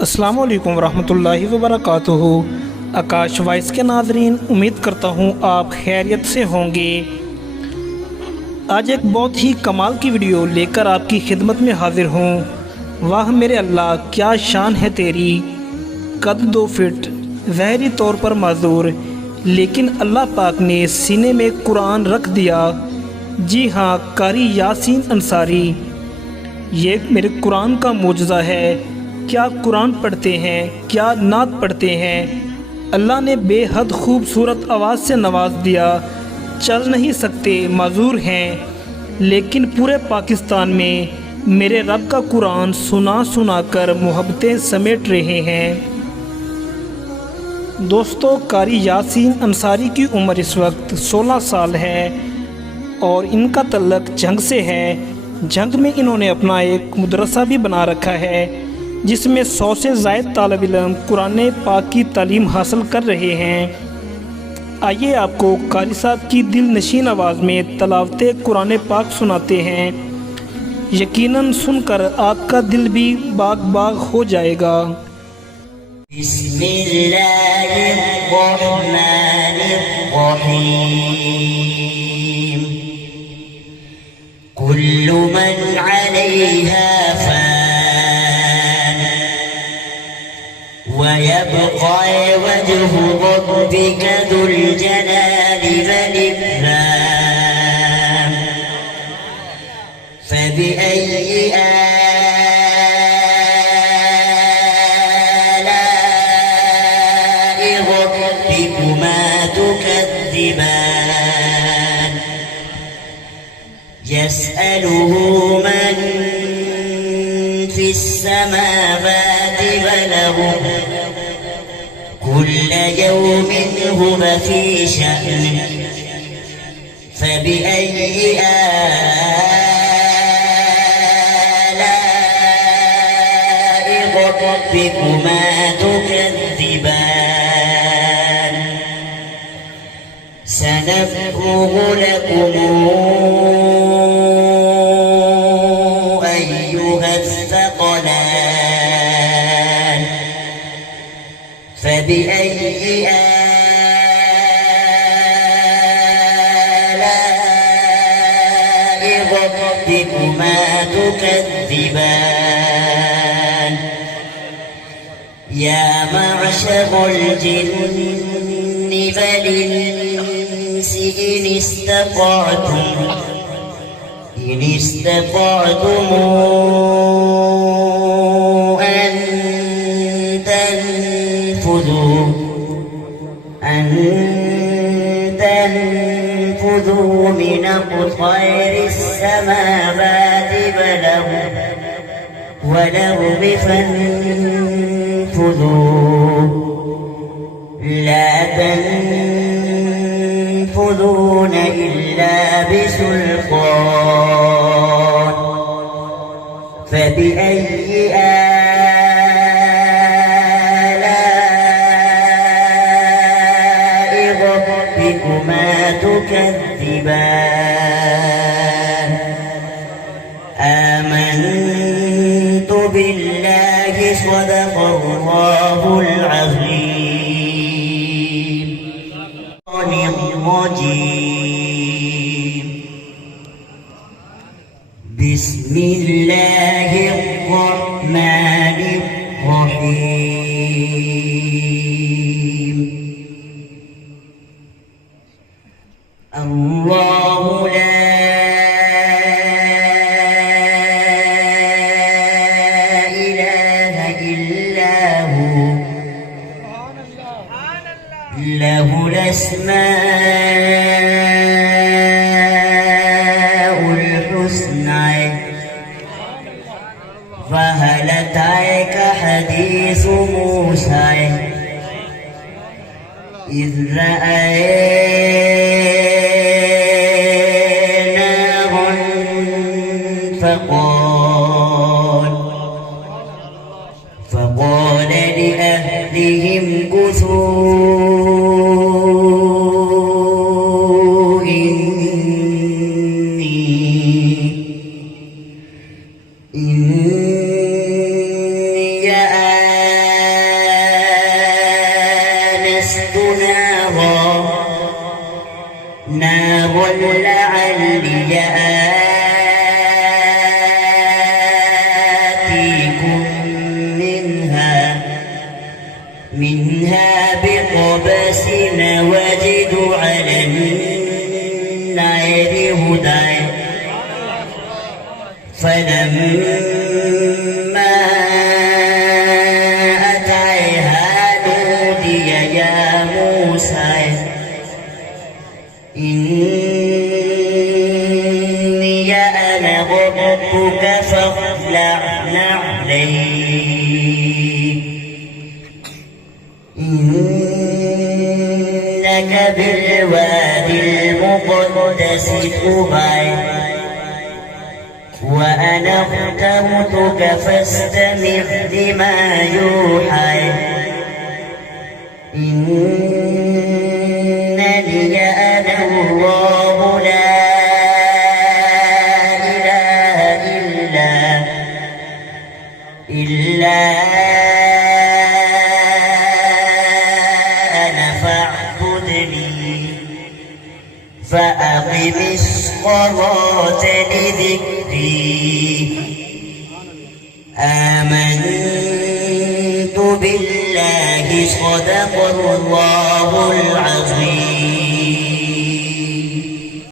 अस्सलामु अलैकुम वरहमतुल्लाहि वबरकातुहू। आकाश वॉइस के नाज़रीन, उम्मीद करता हूँ आप खैरियत से होंगे। आज एक बहुत ही कमाल की वीडियो लेकर आपकी खिदमत में हाजिर हूँ। वाह मेरे अल्लाह, क्या शान है तेरी। कद 2 फीट, ज़ाहिरी तौर पर माजूर, लेकिन अल्लाह पाक ने सीने में कुरान रख दिया। जी हाँ, कारी यासीन अंसारी, ये मेरे कुरान का मोजज़ा है। क्या कुरान पढ़ते हैं, क्या नात पढ़ते हैं। अल्लाह ने बेहद खूबसूरत आवाज़ से नवाज दिया। चल नहीं सकते, माजूर हैं, लेकिन पूरे पाकिस्तान में मेरे रब का कुरान सुना सुना कर मोहब्बतें समेट रहे हैं। दोस्तों, कारी यासीन अंसारी की उम्र इस वक्त 16 साल है और इनका तल्लक जंग से है। जंग में इन्होंने अपना एक मदरसा भी बना रखा है जिसमें 100 से ज़ायद तालिब इल्म कुरान पाक की तालीम हासिल कर रहे हैं। आइए आपको कारी साहब की दिल नशीन आवाज़ में तलावत कुरान पाक सुनाते हैं। यकीनन सुनकर आपका दिल भी बाग बाग हो जाएगा। बिस्मिल्लाहिर्रहमानिर्रहीम। कुल्लु मन अलैहा ويبقى وجه ربك ذو الجلال والإكرام فبأي آلاء ربكما تكذبان يسأله من في السماوات والأرض كل يوم هو في شأن فبأي آلاء ربكما تكذبان سنفرغ لكم أيها الثقلان فبأي آلاء ربكما تكذبان يا معشر الجن والإنس إن استطعتم أن تنفذوا من أقطار السماوات والأرض فانفذوا لا تنفذون إلا بسلطان فبأي آلاء ربكما تكذبان آمنت بالله صدق الله العظيم. الرجيم بسم الله الرحمن الرحيم الله لا إله إلا هو له الأسماء الحسنى فهل أتاك حديث موسى إذ رأى نارا فقال لأهلهم كثوا إني إنك بالوادي المقدس طوى وأنا اخترتك فاستمع لما يوحى إنني أنا الله لا إله إلا أنا فاعبدني فأقم الصلاة لذكري آمنت بالله صدق الله العظيم